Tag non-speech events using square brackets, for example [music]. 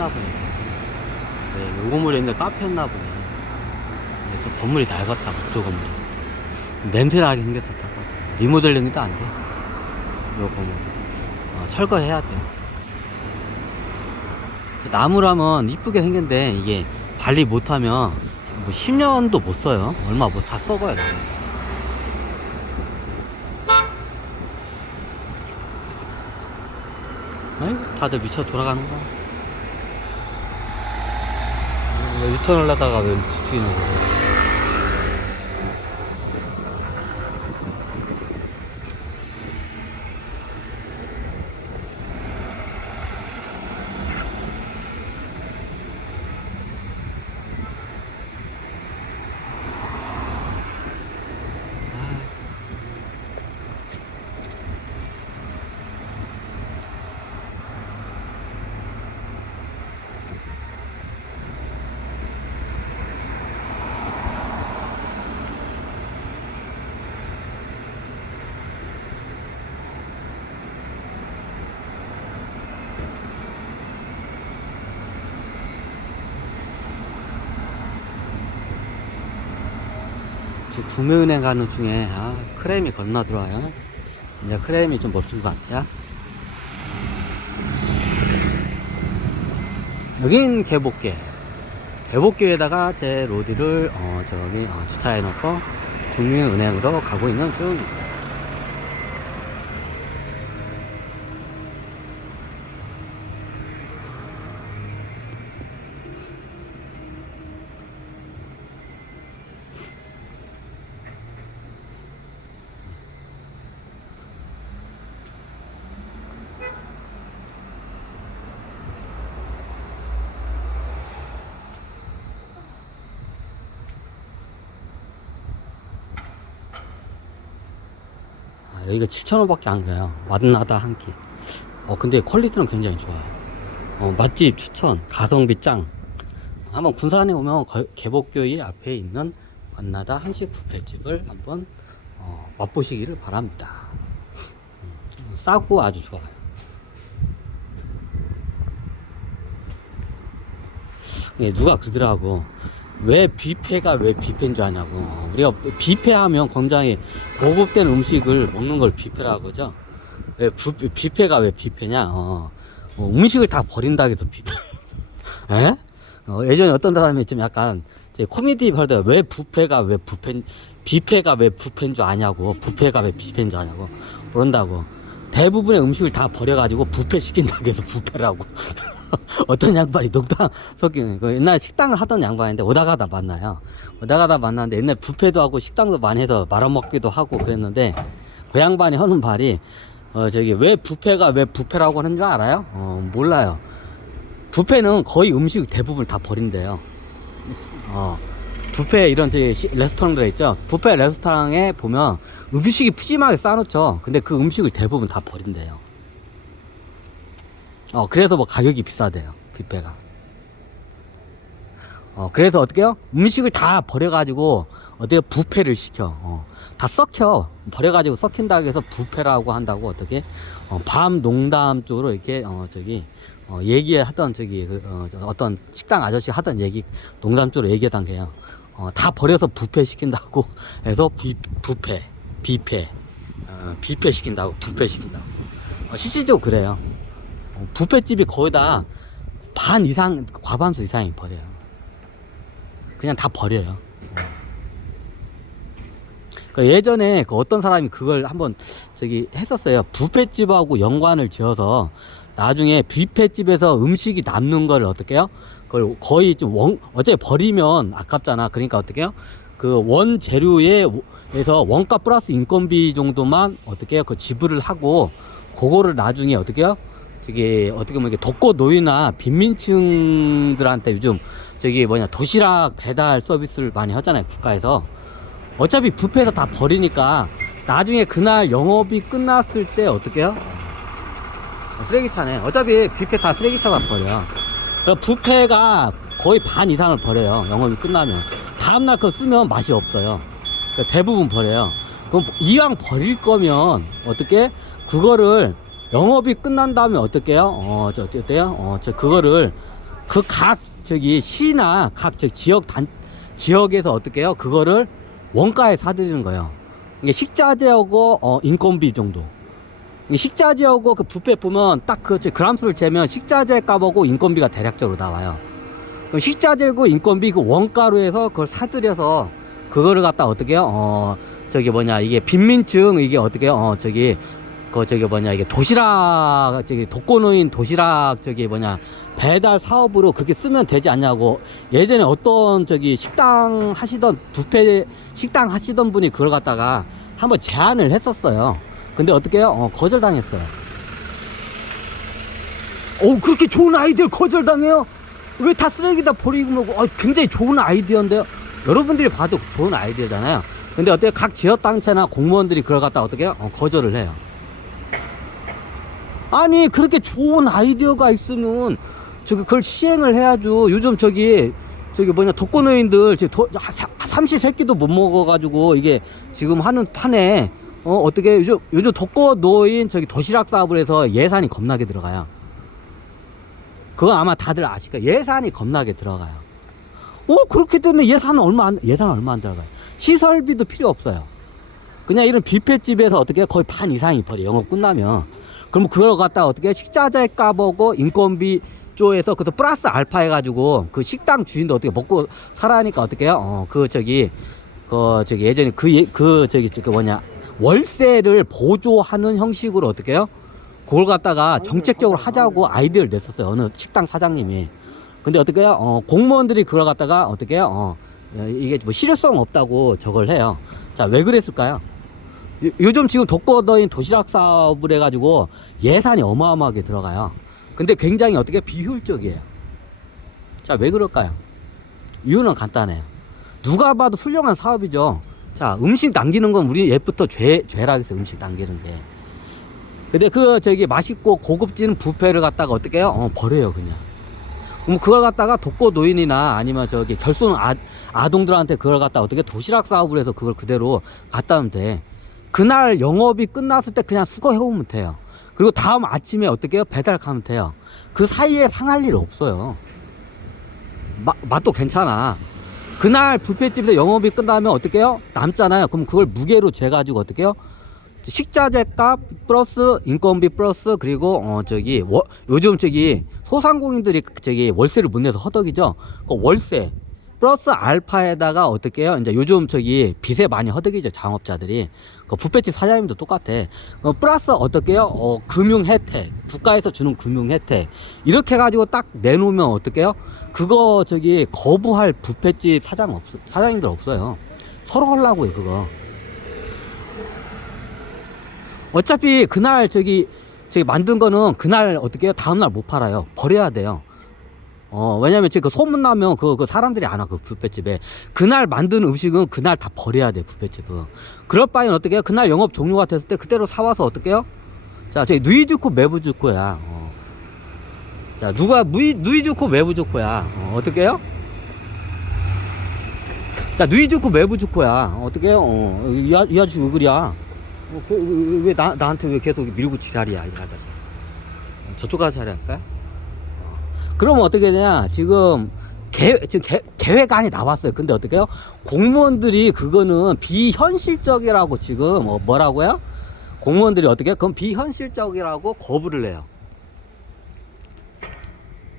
카페였나 보네. 네, 요 건물에 있는 카페였나 보네. 네, 좀 건물이 낡았다, 목조 건물. 냄새나게 생겼었다고. 리모델링도 안 돼. 요 건물. 어, 철거해야 돼. 나무라면 이쁘게 생겼는데, 이게 관리 못하면 뭐 10년도 못 써요. 얼마 뭐다 썩어요, 나무. 아이, 다들 미쳐 돌아가는 거야. 왜 유턴을 하다가 왜 뒤지는 거야? 구매은행 가는 중에 아, 크레임이 건너 들어와요. 이제 크레임이 좀 멈춘 것 같아요. 여긴 개복계. 개복계에다가 제 로디를 어, 저기 어, 주차해 놓고 국민은행으로 가고 있는 중입니다. 아, 여기가 7,000원밖에 안 가요. 맛나다 한 끼. 어, 근데 퀄리티는 굉장히 좋아요. 어, 맛집 추천, 가성비 짱. 한번 군산에 오면 거- 개복교일 앞에 있는 맛나다 한식 뷔페집을 한번 어, 맛보시기를 바랍니다. 음, 싸고 아주 좋아요. 예, 누가 그러더라고. 왜 뷔페가 왜 뷔페인 줄 아냐고. 우리가 뷔페 하면 굉장히 고급된 음식을 먹는 걸 뷔페라고 그러죠. 왜 부, 뷔페가 왜 뷔페냐? 어, 어, 음식을 다 버린다 해서 뷔페. [laughs] 에? 어, 예전에 어떤 사람이 좀 약간 코미디 할때 왜 뷔페가 왜 뷔페, 뷔페가 왜 뷔페인 줄 아냐고. 뷔페가 왜 뷔페인 줄 아냐고. 그런다고. 대부분의 음식을 다 버려가지고 뷔페 시킨다고 해서 뷔페라고. [laughs] 어떤 양반이 농담 섞이는 그 옛날 식당을 하던 양반인데 오다 가다 만나요. 오다 가다 만났는데 옛날 뷔페도 하고 식당도 많이 해서 말아먹기도 하고 그랬는데 그 양반이 하는 말이 어 저기 왜 뷔페가 왜 뷔페라고 하는 줄 알아요? 어 몰라요. 뷔페는 거의 음식 대부분 다 버린대요. 어 뷔페 이런 레스토랑들 있죠. 뷔페 레스토랑에 보면 음식이 푸짐하게 싸놓죠. 근데 그 음식을 대부분 다 버린대요. 어, 그래서 뭐 가격이 비싸대요. 뷔페가. 어, 그래서 어떻게요? 음식을 다 버려가지고, 어떻게 부페를 시켜. 어, 다 썩혀. 버려가지고 썩힌다고 해서 부페라고 한다고 어떻게, 어, 밤 농담 쪽으로 이렇게, 어, 저기, 어, 얘기하던 저기, 그, 어, 저 어떤 식당 아저씨 하던 얘기, 농담 쪽으로 얘기하던 게요. 어, 다 버려서 부페 시킨다고 [laughs] 해서 비, 부페, 비페, 어, 비페 시킨다고, 부페 시킨다고. 어, 실질적으로 그래요. 어, 뷔페집이 거의 다 반 이상, 과반수 이상이 버려요. 그냥 다 버려요. 그 예전에 그 어떤 사람이 그걸 한번 저기 했었어요. 뷔페집하고 연관을 지어서 나중에 뷔페집에서 음식이 남는 걸 어떻게 해요? 그걸 거의 좀 원, 어차피 버리면 아깝잖아. 그러니까 어떻게 해요? 그 원 재료에 에서 원가 플러스 인건비 정도만 어떻게 해요? 그 지불을 하고 그거를 나중에 어떻게 해요? 저기 어떻게 보면 이게 독거 노인이나 빈민층들한테 요즘 저기 뭐냐 도시락 배달 서비스를 많이 하잖아요 국가에서 어차피 뷔페에서 다 버리니까 나중에 그날 영업이 끝났을 때 어떻게 해요? 쓰레기차네 어차피 뷔페 다 쓰레기차가 버려 그래서 뷔페가 거의 반 이상을 버려요 영업이 끝나면 다음날 그거 쓰면 맛이 없어요 그러니까 대부분 버려요 그럼 이왕 버릴 거면 어떻게 그거를 영업이 끝난 다음에 어떻게요? 어, 저, 어때요? 어, 저, 그거를 그 각 저기 시나 각 저 지역 단, 지역에서 어떻게요? 그거를 원가에 사드리는 거예요. 이게 식자재하고 어, 인건비 정도. 이 식자재하고 그 뷔페 보면 딱 그 그람수를 재면 식자재 값하고 인건비가 대략적으로 나와요. 그럼 식자재고 인건비 그 원가로 해서 그걸 사들여서 그거를 갖다 어떻게 해요? 어, 저기 뭐냐, 이게 빈민층 이게 어떻게 해요? 어, 저기 그 저기 뭐냐 이게 도시락 저기 독거노인 도시락 저기 뭐냐 배달 사업으로 그렇게 쓰면 되지 않냐고 예전에 어떤 저기 식당 하시던 뷔페 식당 하시던 분이 그걸 갖다가 한번 제안을 했었어요. 근데 어떻게 해요? 어, 거절당했어요. 오 그렇게 좋은 아이디어 거절당해요? 왜 다 쓰레기다 버리고 뭐고 어, 굉장히 좋은 아이디어인데요. 여러분들이 봐도 좋은 아이디어잖아요. 근데 어떻게 각 지역 단체나 공무원들이 그걸 갖다 어떻게 해요? 어, 거절을 해요. 아니 그렇게 좋은 아이디어가 있으면 저기 그걸 시행을 해야죠. 요즘 저기 저기 뭐냐 독거노인들 지금 삼시 세끼도 못 먹어가지고 이게 지금 하는 판에 어 어떻게 요즘 요즘 독거노인 저기 도시락 사업을 해서 예산이 겁나게 들어가요. 그거 아마 다들 아실 거예요. 예산이 겁나게 들어가요. 어 그렇기 때문에 예산은 얼마 안 예산 얼마 안 들어가요. 시설비도 필요 없어요. 그냥 이런 뷔페집에서 어떻게 거의 반 이상이 버려 영업 끝나면 그럼 그걸 갖다가 어떻게 식자재 값하고 인건비 쪽에서 그것도 플러스 알파 해가지고 그 식당 주인도 어떻게 먹고 살아니까 어떻게 해요? 어 그 저기 그 저기 예전에 그그 저기 그 뭐냐 월세를 보조하는 형식으로 어떻게 해요? 그걸 갖다가 정책적으로 하자고 아이디어를 냈었어요 어느 식당 사장님이 근데 어떻게 해요? 어 공무원들이 그걸 갖다가 어떻게 해요? 어 이게 뭐 실효성 없다고 저걸 해요 자 왜 그랬을까요? 요- 요즘 지금 독거노인 도시락 사업을 해가지고 예산이 어마어마하게 들어가요. 근데 굉장히 어떻게 비효율적이에요. 자, 왜 그럴까요? 이유는 간단해요. 누가 봐도 훌륭한 사업이죠. 자, 음식 남기는 건 우리 옛부터 죄, 죄라 했어요. 음식 남기는 게. 근데 그, 저기, 맛있고 고급진 뷔페를 갖다가 어떻게 해요? 어, 버려요, 그냥. 그럼 그걸 갖다가 독거 노인이나 아니면 저기 결손 아, 아동들한테 그걸 갖다 어떻게 도시락 사업을 해서 그걸 그대로 갖다 하면 돼. 그날 영업이 끝났을 때 그냥 수거해 오면 돼요. 그리고 다음 아침에 어떻게 해요? 배달 가면 돼요. 그 사이에 상할 일 없어요. 마- 맛도 괜찮아. 그날 뷔페집에서 영업이 끝나면 어떻게 해요? 남잖아요. 그럼 그걸 무게로 재가지고 어떻게 해요? 식자재 값 플러스 인건비 플러스 그리고 어 저기 워, 요즘 저기 소상공인들이 저기 월세를 못 내서 허덕이죠. 그 월세 플러스 알파에다가 어떻게 해요? 이제 요즘 저기 빚에 많이 허덕이죠 장업자들이. 그 뷔페집 사장님도 똑같아. 어, 플러스 어떻게 해요? 어, 금융 혜택 국가에서 주는 금융 혜택 이렇게 해가지고 딱 내놓으면 어떻게 해요? 그거 저기 거부할 뷔페집 사장 없 사장님들 없어요. 서로 하려고 해 그거. 어차피 그날 저기 저기 만든 거는 그날 어떻게 해요? 다음 날 못 팔아요. 버려야 돼요. 어, 왜냐면 지금 그 소문 나면 그, 그 사람들이 안 와, 그 뷔페집에. 그날 만든 음식은 그날 다 버려야 돼, 뷔페집은. 그럴 바에는 어떻게 해요? 그날 영업 종료가 됐을 때 그대로 사와서 어떻게 해요? 자, 저기 누이 좋고 매부 좋고야. 어. 자, 누가 누이, 누이 좋고 매부 좋고야. 어, 어떻게 해요? 자, 누이 좋고 매부 좋고야. 어, 어떻게 해요? 어, 이, 아, 이 아저씨 왜 그래야? 어, 그, 왜 나, 나한테 왜 계속 밀고 지랄이야, 이 아저씨. 어, 저쪽 가서 자리할까요? 어. 그러면 어떻게 되냐? 지금 계획, 지금 계, 계획안이 나왔어요. 근데 어떻게 해요? 공무원들이 그거는 비현실적이라고 지금 어, 뭐라고요? 공무원들이 어떻게? 그건 비현실적이라고 거부를 해요.